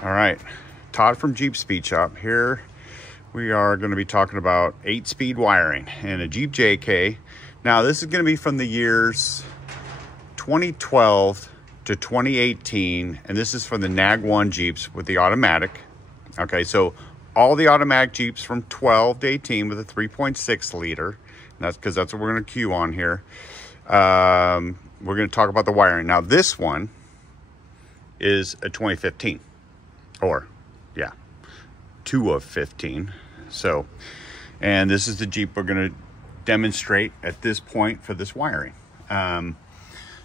All right, Todd from Jeep Speed Shop here. We are going to be talking about 8-speed wiring in a Jeep JK. Now this is going to be from the years 2012 to 2018, and this is from the NAG1 Jeeps with the automatic. Okay, so all the automatic Jeeps from 12 to 18 with a 3.6 liter. And that's because that's what we're going to cue on here. We're going to talk about the wiring. Now this one is a 2015. Or, yeah, 2 of 15. So, and this is the Jeep we're going to demonstrate at this point for this wiring.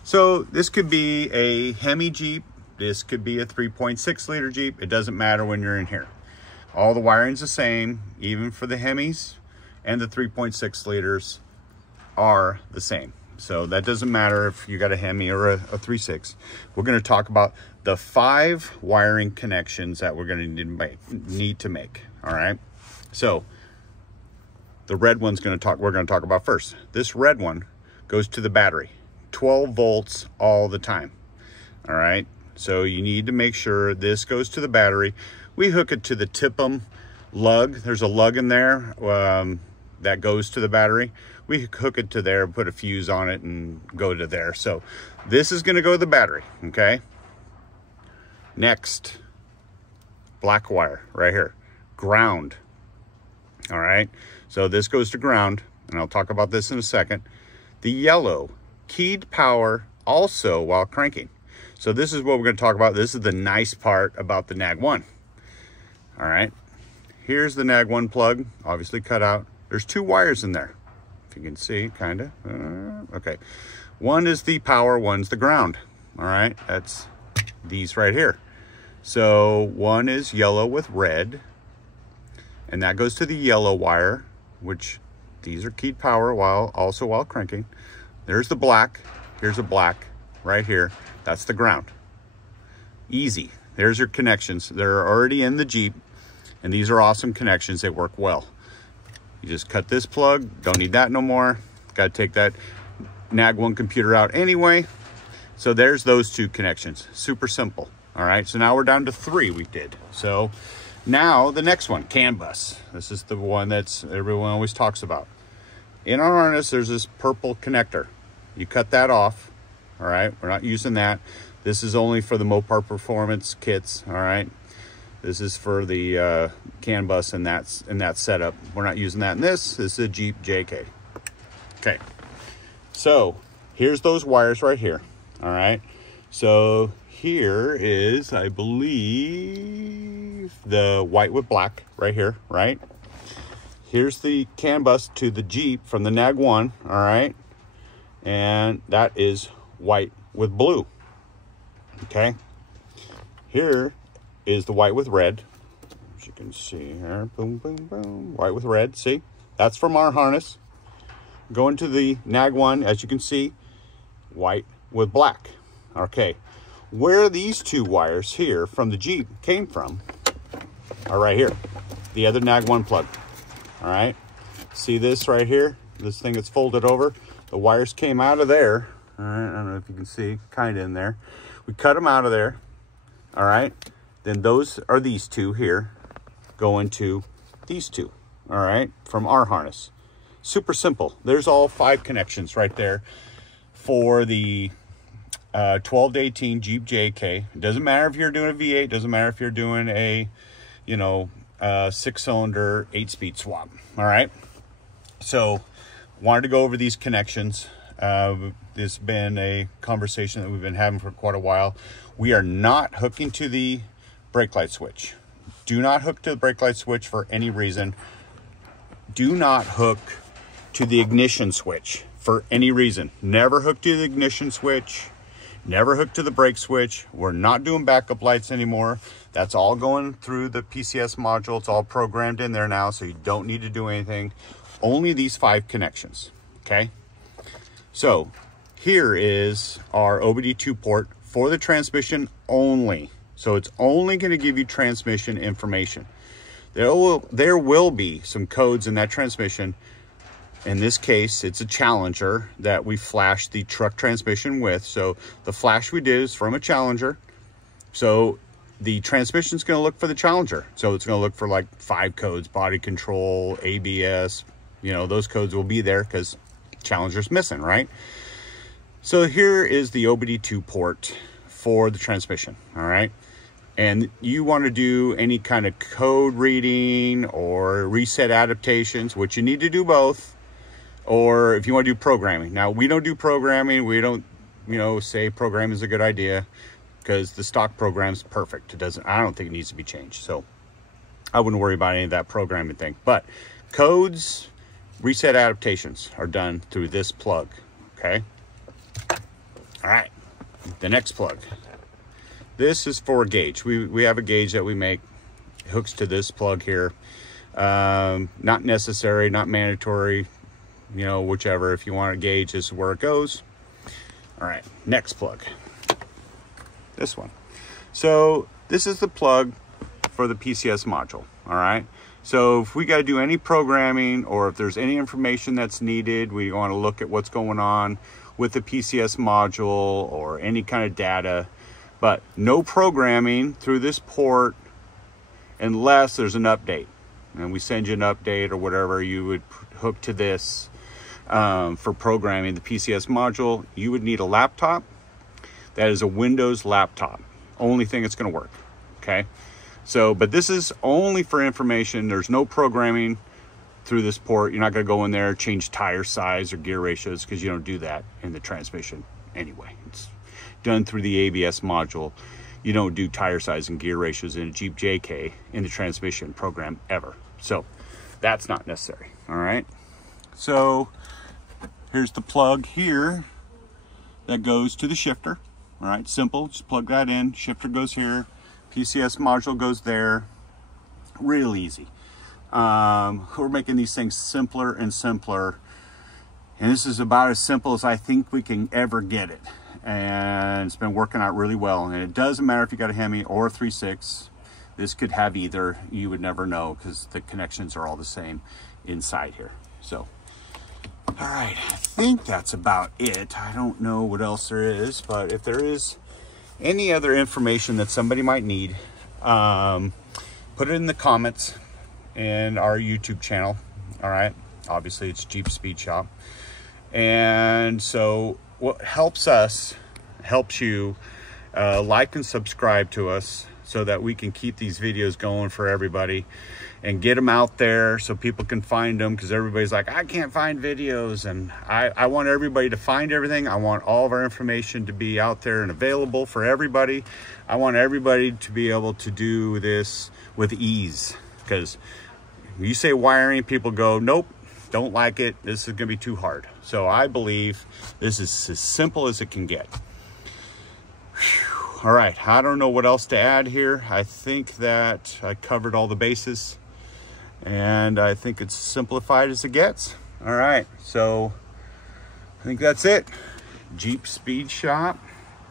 So this could be a Hemi Jeep. This could be a 3.6 liter Jeep. It doesn't matter when you're in here. All the wiring's the same, even for the Hemis, and the 3.6 liters are the same. So that doesn't matter if you got a Hemi or a 3.6. We're going to talk about the 5 wiring connections that we're going to need to make. All right. So the red one's we're going to talk about first. This red one goes to the battery, 12 volts all the time. All right. So you need to make sure this goes to the battery. We hook it to the TIPM lug. There's a lug in there that goes to the battery. We hook it to there, put a fuse on it, and go to there. So this is going to go to the battery, okay? Next, black wire right here, ground. All right, so this goes to ground, and I'll talk about this in a second. The yellow, keyed power also while cranking. So this is what we're going to talk about. This is the nice part about the NAG1. All right, here's the NAG1 plug, obviously cut out. There's 2 wires in there. You can see, kind of. Okay, one is the power, one's the ground. All right, that's these right here. So one is yellow with red, and that goes to the yellow wire, which these are keyed power while cranking. There's the black. Here's a black right here. That's the ground. Easy. There's your connections. They're already in the Jeep, and these are awesome connections. They work well. You just cut this plug, don't need that no more. Got to take that NAG1 computer out anyway. So there's those 2 connections, super simple. All right, so now we're down to 3 we did. So now the next one, CAN bus. This is the one that's everyone always talks about. In our harness, there's this purple connector. You cut that off, all right? We're not using that. This is only for the Mopar Performance kits, all right? This is for the CAN bus and that setup. We're not using that in this. This is a Jeep JK. Okay, so here's those wires right here. All right, so here is, I believe, the white with black right here, right? Here's the CAN bus to the Jeep from the NAG1, all right? And that is white with blue, okay? Here is the white with red, as you can see here, boom, boom, boom, white with red, see? That's from our harness. Going to the NAG1, as you can see, white with black. Okay, where these 2 wires here from the Jeep came from are right here, the other NAG1 plug, all right? See this right here, this thing that's folded over? The wires came out of there, all right? I don't know if you can see, kind of in there. We cut them out of there, all right? Then those are these 2 here going to these 2, all right, from our harness. Super simple. There's all 5 connections right there for the 12 to 18 Jeep JK. It doesn't matter if you're doing a V8, doesn't matter if you're doing a, 6-cylinder 8-speed swap, all right? So wanted to go over these connections. This has been a conversation that we've been having for quite a while. We are not hooking to the brake light switch. Do not hook to the brake light switch for any reason. Do not hook to the ignition switch for any reason. Never hook to the ignition switch. Never hook to the brake switch. We're not doing backup lights anymore. That's all going through the PCS module. It's all programmed in there now, so you don't need to do anything. Only these 5 connections, okay? So here is our OBD2 port for the transmission only. So it's only going to give you transmission information. There will be some codes in that transmission. In this case, it's a Challenger that we flashed the truck transmission with. So the flash we did is from a Challenger. So the transmission is going to look for the Challenger. So it's going to look for like 5 codes: body control, ABS, you know, those codes will be there because Challenger's missing, right? So here is the OBD2 port for the transmission, all right? And you want to do any kind of code reading or reset adaptations, which you need to do both, or if you want to do programming. Now, we don't do programming. We don't, you know, say programming is a good idea, because the stock program's perfect. It doesn't, I don't think it needs to be changed. So I wouldn't worry about any of that programming thing. But codes, reset adaptations are done through this plug, okay? All right, the next plug. This is for a gauge. We have a gauge that we make. It hooks to this plug here. Not necessary, not mandatory, you know, whichever. If you want a gauge, this is where it goes. All right, next plug. This one. So this is the plug for the PCS module, all right? So if we got to do any programming, or if there's any information that's needed, we want to look at what's going on with the PCS module or any kind of data, but no programming through this port unless there's an update. And we send you an update or whatever, you would hook to this for programming the PCS module. You would need a laptop. That is a Windows laptop. Only thing that's going to work, okay? So, but this is only for information. There's no programming through this port. You're not going to go in there, change tire size or gear ratios, because you don't do that in the transmission anyway. It's done through the ABS module. You don't do tire size and gear ratios in a Jeep JK in the transmission program ever. So that's not necessary, all right? So here's the plug here that goes to the shifter. All right, simple, just plug that in, shifter goes here, PCS module goes there, real easy. We're making these things simpler and simpler, and this is about as simple as I think we can ever get it. And it's been working out really well, and it doesn't matter if you got a Hemi or a 3.6. This could have either, you would never know because the connections are all the same inside here. So all right, I think that's about it. I don't know what else there is, but if there is any other information that somebody might need, put it in the comments in our YouTube channel. All right, obviously it's Jeep Speed Shop. And so what helps us, helps you, like and subscribe to us so that we can keep these videos going for everybody and get them out there so people can find them, because everybody's like, I can't find videos. And I want everybody to find everything. I want all of our information to be out there and available for everybody. I want everybody to be able to do this with ease, because you say wiring, people go, nope, don't like it, this is gonna be too hard. So I believe this is as simple as it can get. Whew. All right, I don't know what else to add here. I think that I covered all the bases, and I think it's simplified as it gets. All right, so I think that's it. Jeep Speed Shop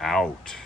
out.